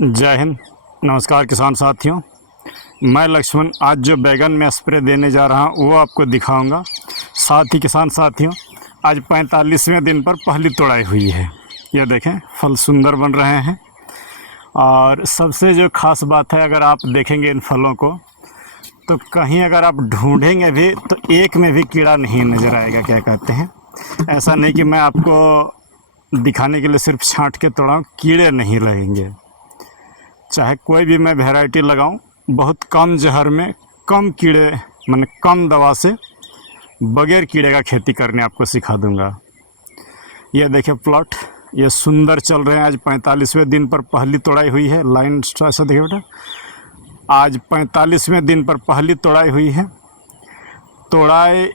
जय हिंद। नमस्कार किसान साथियों, मैं लक्ष्मण आज जो बैगन में स्प्रे देने जा रहा हूँ वो आपको दिखाऊंगा। साथ ही किसान साथियों, आज 45वें दिन पर पहली तोड़ाई हुई है। यह देखें, फल सुंदर बन रहे हैं। और सबसे जो ख़ास बात है, अगर आप देखेंगे इन फलों को तो कहीं अगर आप ढूंढेंगे भी तो एक में भी कीड़ा नहीं नज़र आएगा। क्या कहते हैं, ऐसा नहीं कि मैं आपको दिखाने के लिए सिर्फ छांट के तोड़ाऊँ, कीड़े नहीं लगेंगे। चाहे कोई भी मैं वैरायटी लगाऊं, बहुत कम जहर में कम कीड़े, माने कम दवा से बगैर कीड़े का खेती करने आपको सिखा दूंगा। ये देखिए प्लॉट, ये सुंदर चल रहे हैं। आज 45वें दिन पर पहली तोड़ाई हुई है। लाइन ऐसा देखिए बेटा, आज 45वें दिन पर पहली तोड़ाई हुई है। तोड़ाई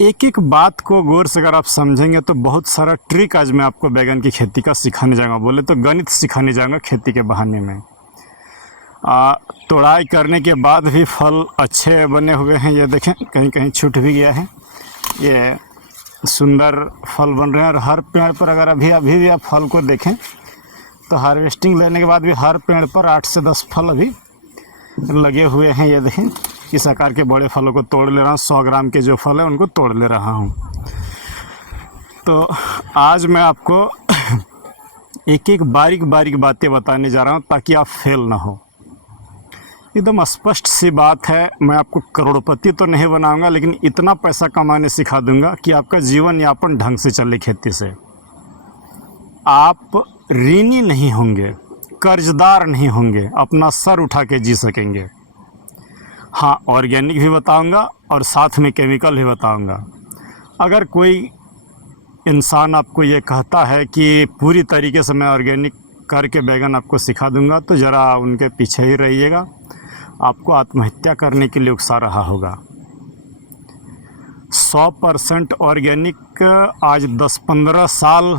एक एक बात को गौर से अगर आप समझेंगे तो बहुत सारा ट्रिक आज मैं आपको बैगन की खेती का सिखाने जाऊंगा। बोले तो गणित सिखाने जाऊंगा खेती के बहाने में। तोड़ाई करने के बाद भी फल अच्छे बने हुए हैं। ये देखें, कहीं कहीं छूट भी गया है। ये सुंदर फल बन रहे हैं। और हर पेड़ पर अगर अभी भी आप फल को देखें तो हार्वेस्टिंग लेने के बाद भी हर पेड़ पर 8 से 10 फल अभी लगे हुए हैं। ये देखें, इस आकार के बड़े फलों को तोड़ ले रहा हूँ। 100 ग्राम के जो फल है उनको तोड़ ले रहा हूँ। तो आज मैं आपको एक एक बारीक बारीक बातें बताने जा रहा हूँ ताकि आप फेल ना हो। एकदम स्पष्ट सी बात है। मैं आपको करोड़पति तो नहीं बनाऊंगा, लेकिन इतना पैसा कमाने सिखा दूंगा कि आपका जीवन यापन ढंग से चले। खेती से आप ऋणी नहीं होंगे, कर्जदार नहीं होंगे, अपना सर उठा के जी सकेंगे। हाँ, ऑर्गेनिक भी बताऊंगा और साथ में केमिकल भी बताऊंगा। अगर कोई इंसान आपको ये कहता है कि पूरी तरीके से मैं ऑर्गेनिक करके बैगन आपको सिखा दूंगा, तो ज़रा उनके पीछे ही रहिएगा। आपको आत्महत्या करने के लिए उकसा रहा होगा। 100% ऑर्गेनिक आज 10-15 साल,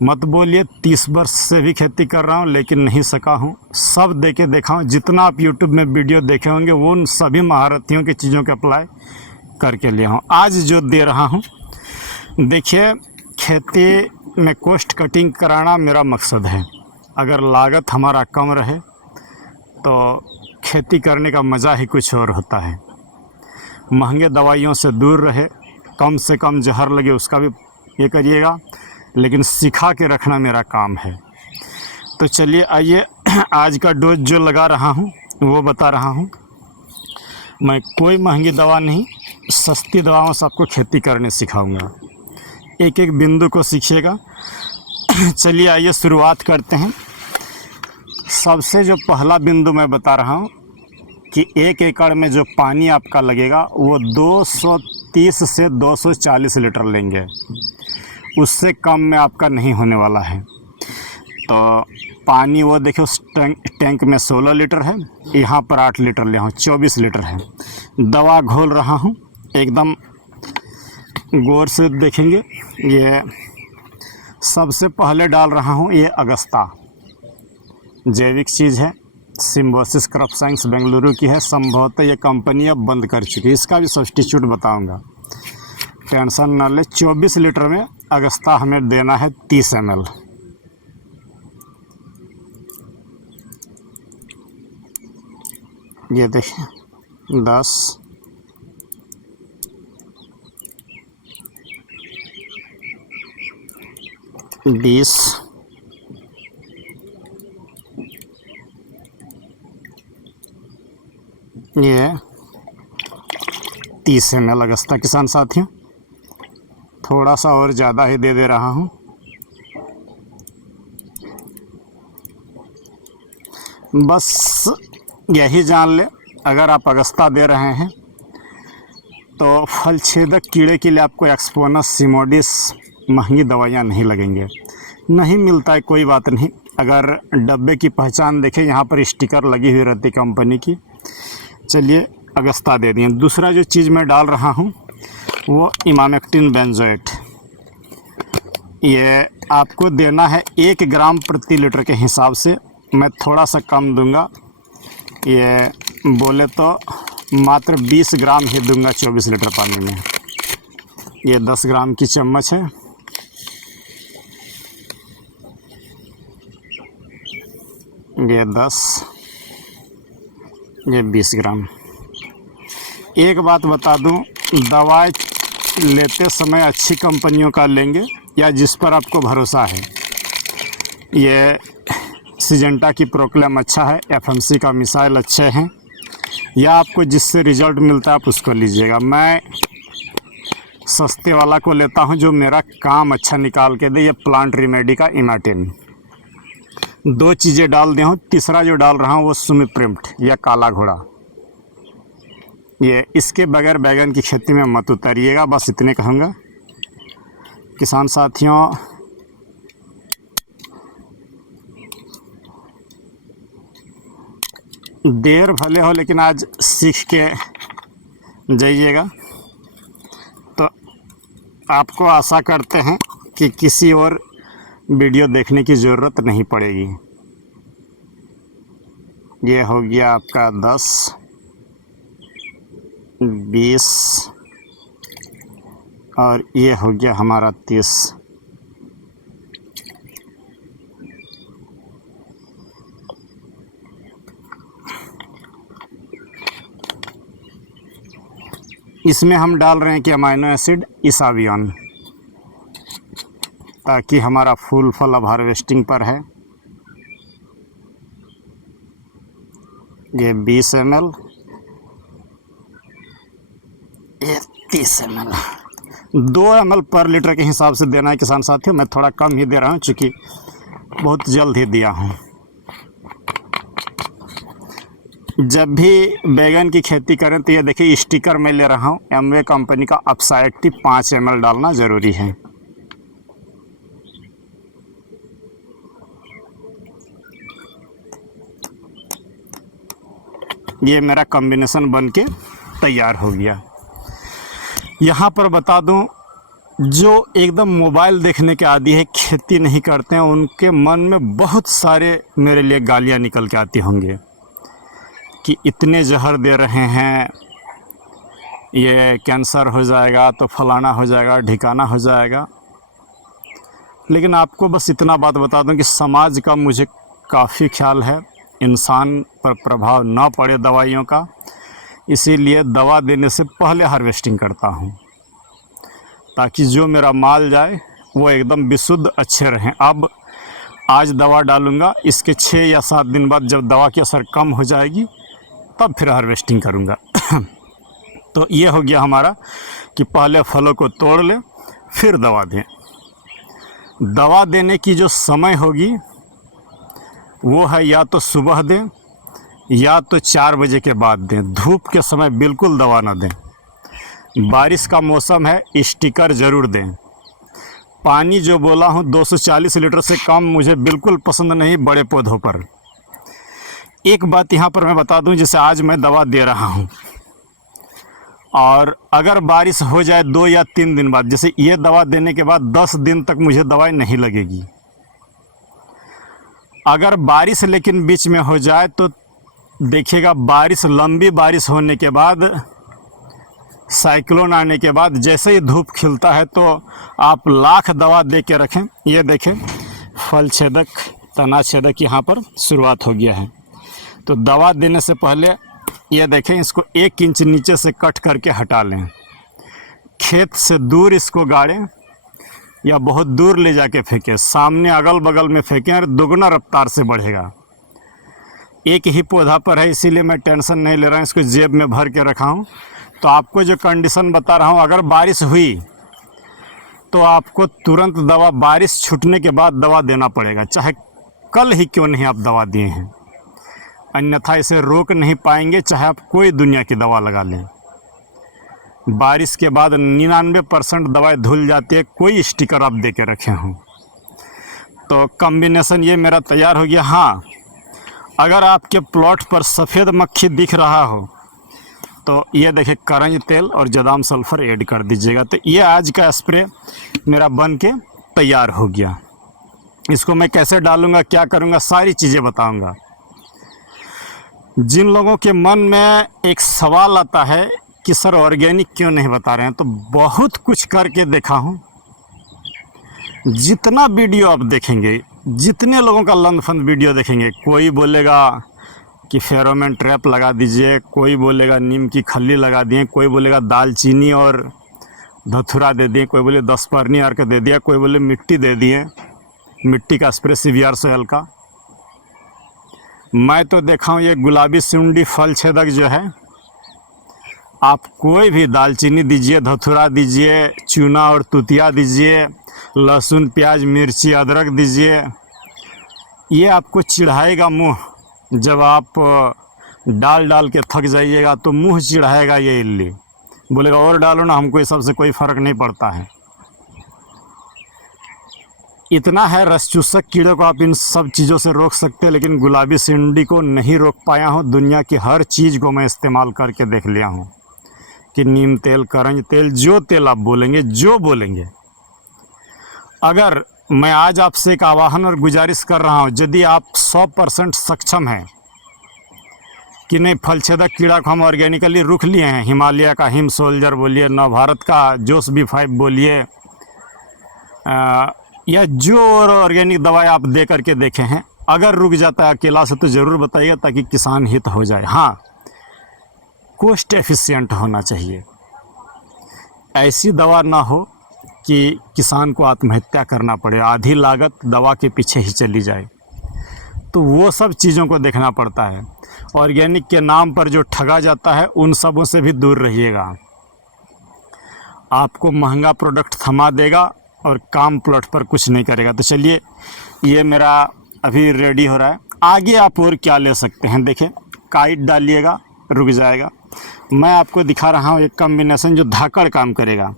मत बोलिए 30 वर्ष से भी खेती कर रहा हूँ, लेकिन नहीं सका हूँ। सब दे के देखा हूँ। जितना आप यूट्यूब में वीडियो देखे होंगे वो उन सभी महारथियों की चीज़ों के अप्लाई करके लिया हूँ। आज जो दे रहा हूँ, देखिए, खेती में कॉस्ट कटिंग कराना मेरा मकसद है। अगर लागत हमारा कम रहे तो खेती करने का मज़ा ही कुछ और होता है। महंगे दवाइयों से दूर रहे, कम से कम जहर लगे उसका भी ये करिएगा, लेकिन सिखा के रखना मेरा काम है। तो चलिए आइए, आज का डोज जो लगा रहा हूँ वो बता रहा हूँ। मैं कोई महंगी दवा नहीं, सस्ती दवाओं से आपको खेती करने सिखाऊंगा। एक एक बिंदु को सीखिएगा। चलिए आइए शुरुआत करते हैं। सबसे जो पहला बिंदु मैं बता रहा हूँ कि 1 एकड़ में जो पानी आपका लगेगा वो 230 से 240 लीटर लेंगे। उससे कम में आपका नहीं होने वाला है। तो पानी वो देखिए, उस टैंक में 16 लीटर है, यहाँ पर 8 लीटर ले हूँ, 24 लीटर है। दवा घोल रहा हूँ, एकदम गौर से देखेंगे। ये सबसे पहले डाल रहा हूँ, ये अगस्ता जैविक चीज़ है, सिम्बोसिस क्रॉप साइंस बेंगलुरु की है। संभवतः ये कंपनी अब बंद कर चुकी है। इसका भी सब्स्टिट्यूट बताऊँगा, टेंशन ना ले। 24 लीटर में अगस्ता हमें देना है 30 ml। ये देखिए, 10, 20, ये 30 ml अगस्ता। किसान साथियों, थोड़ा सा और ज़्यादा ही दे रहा हूँ। बस यही जान ले, अगर आप अगस्ता दे रहे हैं तो फल छेदक कीड़े के लिए आपको एक्सपोनस, सिमोडिस महंगी दवाइयाँ नहीं लगेंगे। नहीं मिलता है, कोई बात नहीं। अगर डब्बे की पहचान देखें, यहाँ पर स्टिकर लगी हुई रहती कंपनी की। चलिए अगस्ता दे दिए। दूसरा जो चीज़ मैं डाल रहा हूँ वो इमामेक्टिन बेंजोएट। ये आपको देना है 1 ग्राम प्रति लीटर के हिसाब से। मैं थोड़ा सा कम दूंगा, ये बोले तो मात्र 20 ग्राम ही दूंगा 24 लीटर पानी में। ये 10 ग्राम की चम्मच है। ये 10, ये 20 ग्राम। एक बात बता दूं, दवाई लेते समय अच्छी कंपनियों का लेंगे या जिस पर आपको भरोसा है। ये सिजेंटा की प्रोक्लेम अच्छा है, एफएमसी का मिसाइल अच्छे हैं, या आपको जिससे रिजल्ट मिलता है आप उसको लीजिएगा। मैं सस्ते वाला को लेता हूं जो मेरा काम अच्छा निकाल के दे। ये प्लांट रेमेडी का इमाटिन। 2 चीज़ें डाल दे हूँ, तीसरा जो डाल रहा हूँ वो सुमिप्रिम्ट या काला घोड़ा। ये इसके बगैर बैगन की खेती में मत उतरिएगा, बस इतने कहूँगा। किसान साथियों, देर भले हो लेकिन आज सीख के जाइएगा। तो आपको आशा करते हैं कि किसी और वीडियो देखने की ज़रूरत नहीं पड़ेगी। ये हो गया आपका 10, 20 और ये हो गया हमारा 30। इसमें हम डाल रहे हैं कि अमाइनो एसिड इसावियन, ताकि हमारा फूल फल अब हार्वेस्टिंग पर है। ये 20 ml, ये 30 ml। 2 ml पर लीटर के हिसाब से देना है किसान साथियों। मैं थोड़ा कम ही दे रहा हूँ चूँकि बहुत जल्द ही दिया हूँ। जब भी बैगन की खेती करें तो ये देखिए स्टिकर मैं ले रहा हूँ एमवे कंपनी का अपसा एक्टिव 5 ml डालना ज़रूरी है। ये मेरा कॉम्बिनेशन बनके तैयार हो गया। यहाँ पर बता दूँ, जो एकदम मोबाइल देखने के आदी है, खेती नहीं करते हैं, उनके मन में बहुत सारे मेरे लिए गालियाँ निकल के आती होंगी कि इतने जहर दे रहे हैं, ये कैंसर हो जाएगा तो फलाना हो जाएगा, ढिकाना हो जाएगा। लेकिन आपको बस इतना बात बता दूं कि समाज का मुझे काफ़ी ख्याल है, इंसान पर प्रभाव ना पड़े दवाइयों का, इसीलिए दवा देने से पहले हार्वेस्टिंग करता हूं, ताकि जो मेरा माल जाए वो एकदम विशुद्ध अच्छे रहें। अब आज दवा डालूँगा, इसके 6 या 7 दिन बाद जब दवा की असर कम हो जाएगी तब फिर हार्वेस्टिंग करूँगा। तो ये हो गया हमारा कि पहले फलों को तोड़ लें फिर दवा दें। दवा देने की जो समय होगी वो है या तो सुबह दें या तो 4 बजे के बाद दें। धूप के समय बिल्कुल दवा ना दें। बारिश का मौसम है, स्टिकर ज़रूर दें। पानी जो बोला हूँ 240 लीटर से कम मुझे बिल्कुल पसंद नहीं बड़े पौधों पर। एक बात यहाँ पर मैं बता दूँ, जैसे आज मैं दवा दे रहा हूँ और अगर बारिश हो जाए 2 या 3 दिन बाद, जैसे ये दवा देने के बाद 10 दिन तक मुझे दवाई नहीं लगेगी। अगर बारिश लेकिन बीच में हो जाए तो देखिएगा, बारिश लंबी बारिश होने के बाद, साइक्लोन आने के बाद जैसे ही धूप खिलता है तो आप लाख दवा दे के रखें। ये देखें फल छेदक, तना छेदक यहाँ पर शुरुआत हो गया है। तो दवा देने से पहले ये देखें, इसको 1 इंच नीचे से कट करके हटा लें। खेत से दूर इसको गाड़ें या बहुत दूर ले जाके फेंकें। सामने अगल बगल में फेंकें और दुगना रफ्तार से बढ़ेगा। एक ही पौधा पर है इसीलिए मैं टेंशन नहीं ले रहा हूँ, इसको जेब में भर के रखा हूँ। तो आपको जो कंडीशन बता रहा हूँ, अगर बारिश हुई तो आपको तुरंत दवा, बारिश छूटने के बाद दवा देना पड़ेगा, चाहे कल ही क्यों नहीं आप दवा दिए हैं, अन्यथा इसे रोक नहीं पाएंगे, चाहे आप कोई दुनिया की दवा लगा लें। बारिश के बाद 99% दवाई धुल जाती है, कोई स्टिकर आप दे के रखे हों। तो कॉम्बिनेशन ये मेरा तैयार हो गया। हाँ, अगर आपके प्लॉट पर सफ़ेद मक्खी दिख रहा हो तो ये देखिए करंज तेल और जदाम सल्फ़र ऐड कर दीजिएगा। तो ये आज का स्प्रे मेरा बन के तैयार हो गया। इसको मैं कैसे डालूँगा, क्या करूँगा, सारी चीज़ें बताऊँगा। जिन लोगों के मन में एक सवाल आता है कि सर ऑर्गेनिक क्यों नहीं बता रहे हैं, तो बहुत कुछ करके देखा हूँ। जितना वीडियो आप देखेंगे जितने लोगों का लंदफंद वीडियो देखेंगे, कोई बोलेगा कि फेरोमोन ट्रैप लगा दीजिए, कोई बोलेगा नीम की खल्ली लगा दिए, कोई बोलेगा दालचीनी और धतूरा दे दिए, कोई बोले 10 परनी अर्क दे दिया, कोई बोले मिट्टी दे दिए, मिट्टी का स्प्रे सीवीआर सोयल का। मैं तो देखा हूँ ये गुलाबी सुंडी फल छेदक जो है, आप कोई भी दालचीनी दीजिए, धतूरा दीजिए, चूना और तुतिया दीजिए, लहसुन प्याज मिर्ची अदरक दीजिए, ये आपको चिढ़ाएगा मुँह। जब आप डाल डाल के थक जाइएगा तो मुँह चिढ़ाएगा ये इल्ली, बोलेगा और डालो ना, हमको ये सबसे कोई फ़र्क नहीं पड़ता है। इतना है रस चूसक कीड़े को आप इन सब चीज़ों से रोक सकते हैं, लेकिन गुलाबी सुंडी को नहीं रोक पाया हूँ। दुनिया की हर चीज़ को मैं इस्तेमाल करके देख लिया हूँ कि नीम तेल, करंज तेल, जो तेल आप बोलेंगे, जो बोलेंगे। अगर मैं आज आपसे एक आह्वान और गुजारिश कर रहा हूँ, यदि आप 100% सक्षम हैं कि नहीं फल छेदक कीड़ा को हम ऑर्गेनिकली रुक लिए हैं, हिमालय का हिम सोल्जर बोलिए, नवभारत का जोश B5 बोलिए, या जो और ऑर्गेनिक दवाई आप दे करके देखे हैं, अगर रुक जाता है अकेला से तो ज़रूर बताइए, ताकि किसान हित हो जाए। हाँ, कॉस्ट एफिशिएंट होना चाहिए, ऐसी दवा ना हो कि किसान को आत्महत्या करना पड़े, आधी लागत दवा के पीछे ही चली जाए। तो वो सब चीज़ों को देखना पड़ता है। ऑर्गेनिक के नाम पर जो ठगा जाता है, उन सबों से भी दूर रहिएगा। आपको महंगा प्रोडक्ट थमा देगा और काम प्लॉट पर कुछ नहीं करेगा। तो चलिए, ये मेरा अभी रेडी हो रहा है। आगे आप और क्या ले सकते हैं, देखिए, काइट डालिएगा, रुक जाएगा। मैं आपको दिखा रहा हूँ एक कॉम्बिनेशन जो धाकड़ काम करेगा।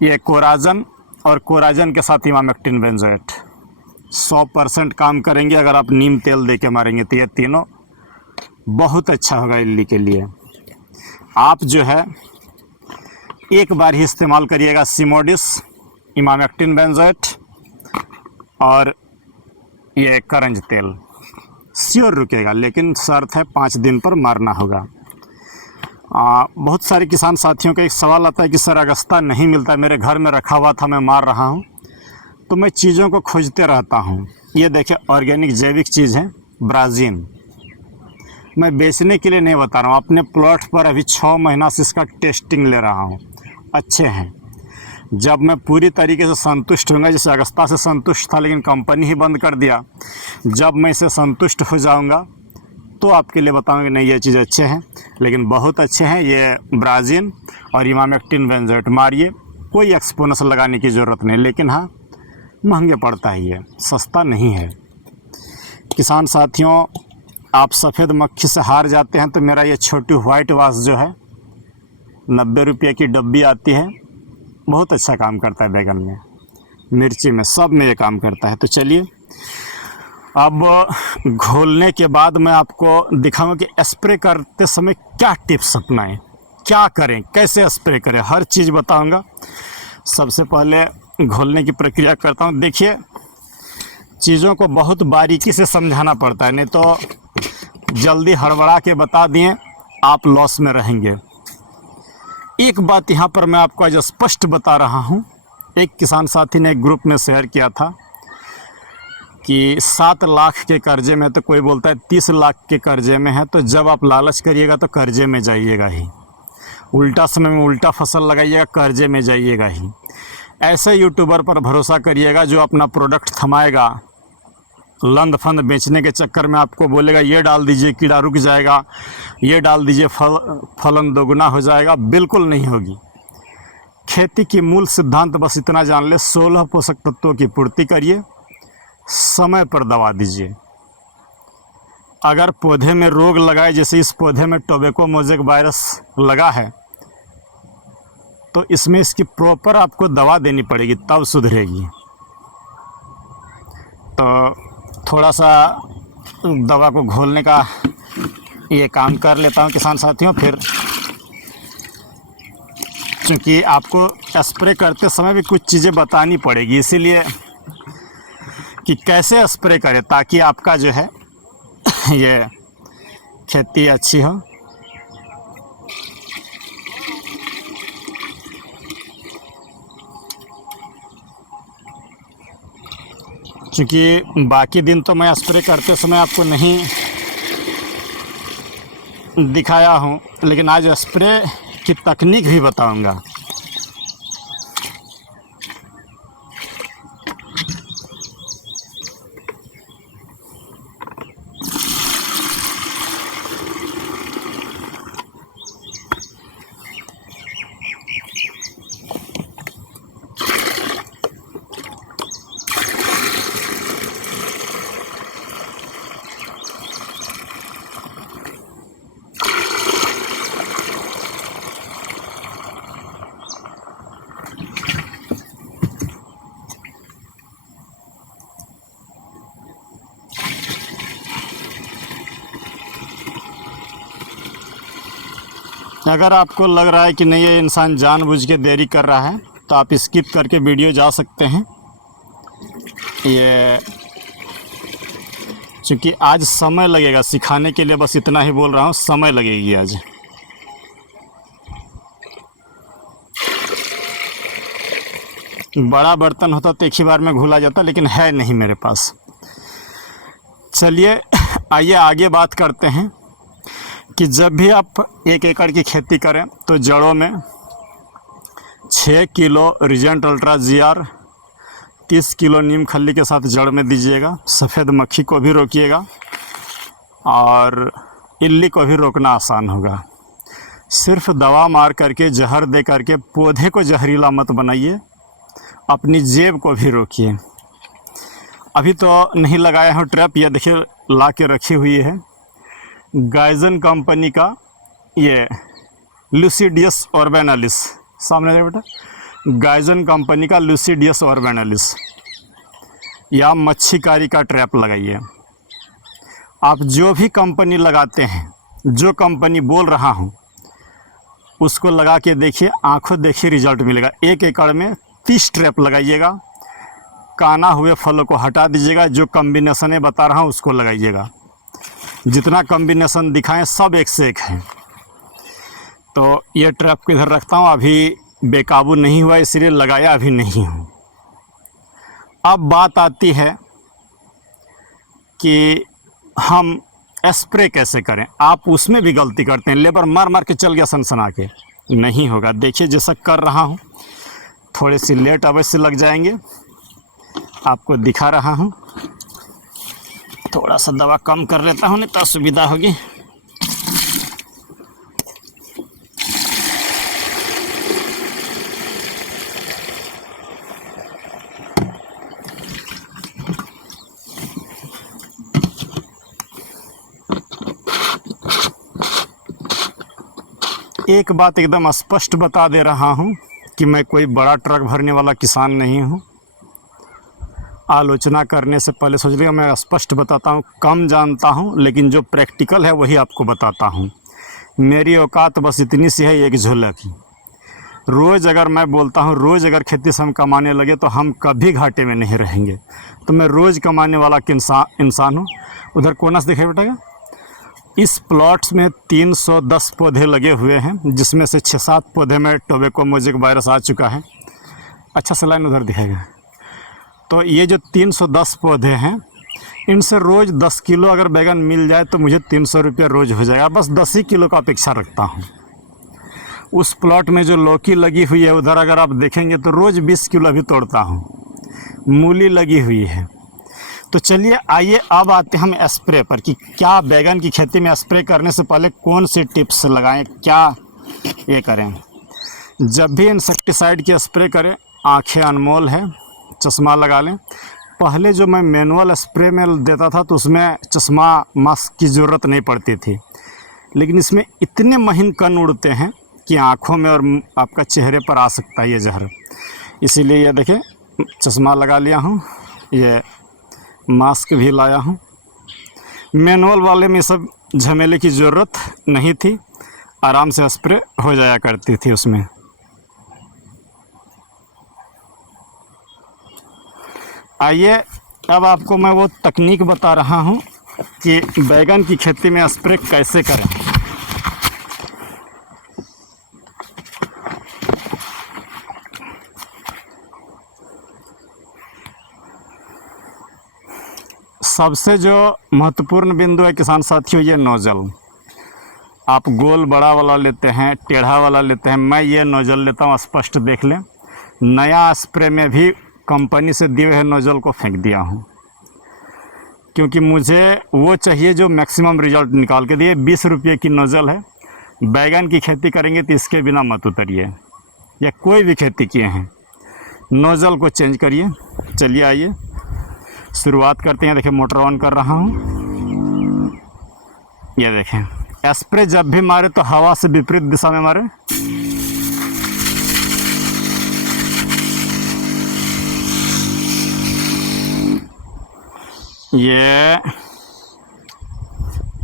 ये कोराजन और कोराजन के साथ इमामेक्टिन बेंजोएट 100% काम करेंगे। अगर आप नीम तेल दे के मारेंगे तो ये तीनों बहुत अच्छा होगा इल्ली के लिए। आप जो है एक बार ही इस्तेमाल करिएगा सिमोडिस, इमामेक्टिन बेंजोएट और ये करंज तेल, श्योर रुकेगा। लेकिन शर्त है 5 दिन पर मारना होगा। बहुत सारे किसान साथियों का एक सवाल आता है कि सर अगस्ता नहीं मिलता, मेरे घर में रखा हुआ था, मैं मार रहा हूँ। तो मैं चीज़ों को खोजते रहता हूँ। ये देखिए, ऑर्गेनिक जैविक चीज़ है, ब्राज़ीन। मैं बेचने के लिए नहीं बता रहा हूँ, अपने प्लॉट पर अभी 6 महीना से इसका टेस्टिंग ले रहा हूँ, अच्छे हैं। जब मैं पूरी तरीके से संतुष्ट होऊंगा, जैसे अगस्ता से संतुष्ट था लेकिन कंपनी ही बंद कर दिया, जब मैं इसे संतुष्ट हो जाऊंगा तो आपके लिए बताऊंगा नहीं ये चीज़ अच्छे हैं, लेकिन बहुत अच्छे हैं। ये ब्राज़ीन और इमामेक्टिन बेंजोएट मारिए, कोई एक्सपोनेंस लगाने की ज़रूरत नहीं। लेकिन हाँ, महंगे पड़ता है, ये सस्ता नहीं है। किसान साथियों, आप सफ़ेद मक्खी से हार जाते हैं तो मेरा ये छोटी वाइट वाश जो है 90 रुपये की डब्बी आती है, बहुत अच्छा काम करता है। बैगन में, मिर्ची में, सब में ये काम करता है। तो चलिए, अब घोलने के बाद मैं आपको दिखाऊंगा कि स्प्रे करते समय क्या टिप्स अपनाएं, क्या करें, कैसे स्प्रे करें, हर चीज़ बताऊंगा। सबसे पहले घोलने की प्रक्रिया करता हूं। देखिए, चीज़ों को बहुत बारीकी से समझाना पड़ता है, नहीं तो जल्दी हड़बड़ा के बता दिए आप लॉस में रहेंगे। एक बात यहाँ पर मैं आपको आज स्पष्ट बता रहा हूँ। एक किसान साथी ने एक ग्रुप में शेयर किया था कि 7 लाख के कर्जे में, तो कोई बोलता है 30 लाख के कर्जे में है। तो जब आप लालच करिएगा तो कर्जे में जाइएगा ही, उल्टा समय में उल्टा फसल लगाइएगा, कर्जे में जाइएगा ही। ऐसे यूट्यूबर पर भरोसा करिएगा जो अपना प्रोडक्ट थमाएगा, लंद फंद बेचने के चक्कर में आपको बोलेगा ये डाल दीजिए कीड़ा रुक जाएगा, ये डाल दीजिए फलन दोगुना हो जाएगा। बिल्कुल नहीं होगी। खेती की मूल सिद्धांत बस इतना जान ले, 16 पोषक तत्वों की पूर्ति करिए, समय पर दवा दीजिए। अगर पौधे में रोग लगाए, जैसे इस पौधे में टोबैको मोज़ेक वायरस लगा है, तो इसमें इसकी प्रॉपर आपको दवा देनी पड़ेगी, तब सुधरेगी। तो थोड़ा सा दवा को घोलने का ये काम कर लेता हूँ किसान साथियों। फिर क्योंकि आपको स्प्रे करते समय भी कुछ चीज़ें बतानी पड़ेगी, इसीलिए कि कैसे स्प्रे करें ताकि आपका जो है ये खेती अच्छी हो। क्योंकि बाकी दिन तो मैं स्प्रे करते समय आपको नहीं दिखाया हूँ, लेकिन आज स्प्रे की तकनीक भी बताऊँगा। अगर आपको लग रहा है कि नहीं ये इंसान जानबूझ के देरी कर रहा है, तो आप स्किप करके वीडियो जा सकते हैं। ये क्योंकि आज समय लगेगा सिखाने के लिए, बस इतना ही बोल रहा हूँ, समय लगेगी आज। बड़ा बर्तन होता तो एक ही बार में घुला जाता, लेकिन है नहीं मेरे पास। चलिए आइए आगे बात करते हैं कि जब भी आप 1 एकड़ की खेती करें तो जड़ों में 6 kilo Regent Ultra GR 30 kilo नीम खल्ली के साथ जड़ में दीजिएगा। सफ़ेद मक्खी को भी रोकिएगा और इल्ली को भी रोकना आसान होगा। सिर्फ दवा मार करके, जहर दे करके पौधे को जहरीला मत बनाइए, अपनी जेब को भी रोकिए। अभी तो नहीं लगाया हूँ ट्रैप, ये देखिए ला के रखी हुई है गाइजन कंपनी का ये लुसिडियस ऑर्बेनालिस। सामने देखो बेटा, गाइजन कंपनी का लुसिडियस ऑर्बेनालिस या मच्छीकारी का ट्रैप लगाइए। आप जो भी कंपनी लगाते हैं, जो कंपनी बोल रहा हूँ उसको लगा के देखिए, आंखों देखिए रिजल्ट मिलेगा। 1 एकड़ में 30 ट्रैप लगाइएगा, काना हुए फलों को हटा दीजिएगा, जो कम्बिनेशनें बता रहा हूँ उसको लगाइएगा। जितना कॉम्बिनेशन दिखाएं सब एक से एक है। तो ये ट्रैप को इधर रखता हूँ, अभी बेकाबू नहीं हुआ इसलिए लगाया अभी नहीं हूँ। अब बात आती है कि हम स्प्रे कैसे करें। आप उसमें भी गलती करते हैं, लेबर मार मार के चल गया सनसना के, नहीं होगा। देखिए जैसा कर रहा हूँ, थोड़ी सी लेट अवश्य लग जाएंगे, आपको दिखा रहा हूँ। थोड़ा सा दवा कम कर लेता हूँ, नहीं तो असुविधा होगी। एक बात एकदम स्पष्ट बता दे रहा हूँ कि मैं कोई बड़ा ट्रक भरने वाला किसान नहीं हूँ। आलोचना करने से पहले सोच लिया, मैं स्पष्ट बताता हूँ, कम जानता हूँ लेकिन जो प्रैक्टिकल है वही आपको बताता हूँ। मेरी औकात बस इतनी सी है, एक झोला की। रोज़ अगर मैं बोलता हूँ, रोज़ अगर खेती से हम कमाने लगे तो हम कभी घाटे में नहीं रहेंगे। तो मैं रोज़ कमाने वाला इंसान हूँ। उधर कोना से दिखाई बेटा, इस प्लॉट्स में 310 पौधे लगे हुए हैं, जिसमें से 6-7 पौधे में टोबैको मोज़ेक वायरस आ चुका है। अच्छा सा लाइन उधर दिखाएगा। तो ये जो 310 पौधे हैं, इनसे रोज़ 10 किलो अगर बैगन मिल जाए तो मुझे 300 रुपया रोज़ हो जाएगा। बस 10 ही किलो का अपेक्षा रखता हूँ। उस प्लॉट में जो लौकी लगी हुई है, उधर अगर आप देखेंगे तो रोज़ 20 किलो भी तोड़ता हूँ। मूली लगी हुई है। तो चलिए आइए अब आते हैं हम स्प्रे पर कि क्या बैगन की खेती में स्प्रे करने से पहले कौन सी टिप्स लगाएं, क्या ये करें। जब भी इंसेक्टिसाइड की स्प्रे करें, आंखें अनमोल है, चश्मा लगा लें। पहले जो मैं मैनुअल स्प्रे में देता था तो उसमें चश्मा मास्क की ज़रूरत नहीं पड़ती थी, लेकिन इसमें इतने महीन कण उड़ते हैं कि आँखों में और आपका चेहरे पर आ सकता है ये जहर। इसीलिए ये देखिए चश्मा लगा लिया हूँ, ये मास्क भी लाया हूँ। मैनुअल वाले में सब झमेले की ज़रूरत नहीं थी, आराम से स्प्रे हो जाया करती थी उसमें। आइए अब आपको मैं वो तकनीक बता रहा हूँ कि बैगन की खेती में स्प्रे कैसे करें। सबसे जो महत्वपूर्ण बिंदु है किसान साथियों, ये नोज़ल। आप गोल बड़ा वाला लेते हैं, टेढ़ा वाला लेते हैं, मैं ये नोज़ल लेता हूँ, स्पष्ट देख लें। नया स्प्रे में भी कंपनी से दिए हुए नोज़ल को फेंक दिया हूँ, क्योंकि मुझे वो चाहिए जो मैक्सिमम रिजल्ट निकाल के दिए। 20 रुपये की नोज़ल है। बैगन की खेती करेंगे तो इसके बिना मत उतरिए, या कोई भी खेती किए हैं, नोज़ल को चेंज करिए। चलिए आइए शुरुआत करते हैं। देखिए मोटर ऑन कर रहा हूँ। ये देखें, स्प्रे जब भी मारे तो हवा से विपरीत दिशा में मारे। ये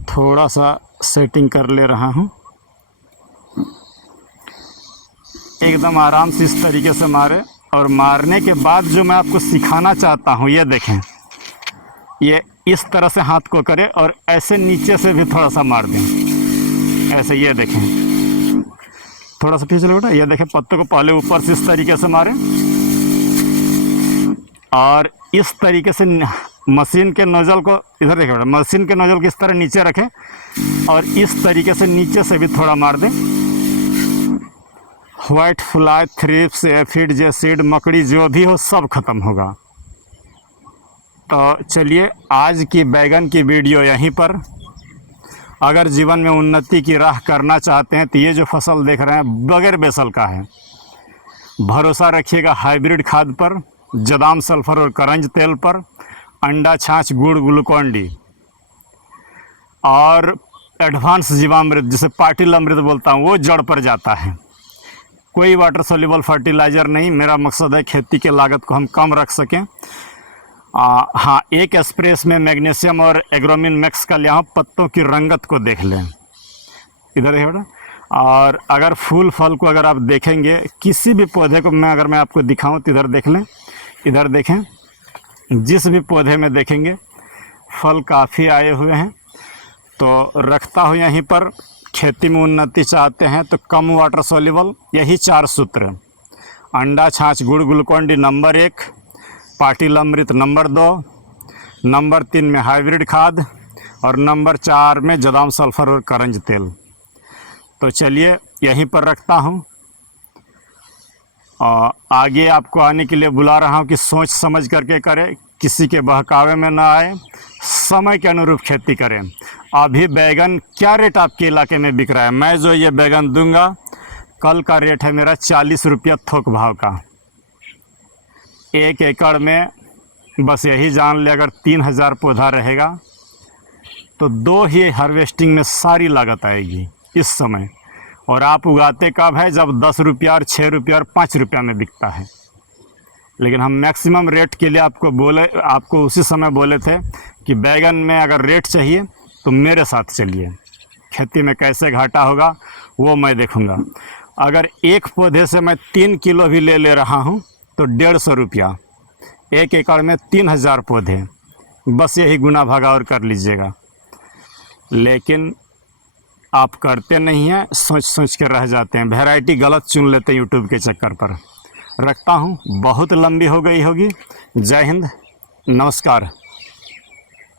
थोड़ा सा सेटिंग कर ले रहा हूँ। एकदम आराम से इस तरीके से मारे, और मारने के बाद जो मैं आपको सिखाना चाहता हूँ, ये देखें, ये इस तरह से हाथ को करें और ऐसे नीचे से भी थोड़ा सा मार दें, ऐसे। ये देखें, थोड़ा सा पीछे बेटा। ये देखें, पत्तों को पहले ऊपर से इस तरीके से मारें, और इस तरीके से मशीन के नोज़ल को इधर देखें बेटा, मशीन के नोज़ल को इस तरह नीचे रखें, और इस तरीके से नीचे से भी थोड़ा मार दें। White fly, thrips, aphid, jassid, मकड़ी जो भी हो सब खत्म होगा। तो चलिए आज की बैगन की वीडियो यहीं पर। अगर जीवन में उन्नति की राह करना चाहते हैं तो ये जो फसल देख रहे हैं बगैर बेसल का है। भरोसा रखिएगा हाइब्रिड खाद पर, जदाम सल्फर और करंज तेल पर, अंडा छाछ गुड़ ग्लूकोन डी और एडवांस जीवामृत, जिसे पाटिल अमृत बोलता हूँ, वो जड़ पर जाता है। कोई वाटर सोल्यूबल फर्टिलाइज़र नहीं। मेरा मकसद है खेती के लागत को हम कम रख सकें। हाँ, एक स्प्रेस में मैग्नीशियम और एग्रोमिन मैक्स का लिया हूँ। पत्तों की रंगत को देख लें, इधर है बेटा। और अगर फूल फल को अगर आप देखेंगे, किसी भी पौधे को अगर मैं आपको दिखाऊं तो इधर देख लें, इधर देखें, जिस भी पौधे में देखेंगे फल काफ़ी आए हुए हैं। तो रखता हूँ यहीं पर। खेती में उन्नति चाहते हैं तो कम वाटर सोल्यूबल, यही 4 सूत्र: अंडा छाछ गुड़ ग्लूकोन डी नंबर 1, पाटिल अमृत नंबर 2, नंबर 3 में हाइब्रिड खाद, और नंबर 4 में जदाम सल्फर और करंज तेल। तो चलिए यहीं पर रखता हूँ, और आगे आपको आने के लिए बुला रहा हूँ कि सोच समझ करके करें, किसी के बहकावे में ना आए, समय के अनुरूप खेती करें। अभी बैगन क्या रेट आपके इलाके में बिक रहा है? मैं जो ये बैगन दूंगा, कल का रेट है मेरा 40 रुपया थोक भाव का। 1 एकड़ में बस यही जान ले, अगर 3000 पौधा रहेगा तो 2 ही हार्वेस्टिंग में सारी लागत आएगी इस समय। और आप उगाते कब है? जब 10 रुपया और 6 रुपया और 5 रुपया में बिकता है। लेकिन हम मैक्सिमम रेट के लिए आपको उसी समय बोले थे कि बैगन में अगर रेट चाहिए तो मेरे साथ चलिए। खेती में कैसे घाटा होगा वो मैं देखूंगा। अगर एक पौधे से मैं 3 किलो भी ले रहा हूं तो 150 रुपया। 1 एकड़ में 3000 पौधे, बस यही गुना भागा और कर लीजिएगा। लेकिन आप करते नहीं हैं, सोच सोच कर रह जाते हैं, वैरायटी गलत चुन लेते हैं यूट्यूब के चक्कर पर। रखता हूं, बहुत लंबी हो गई होगी। जय हिंद, नमस्कार।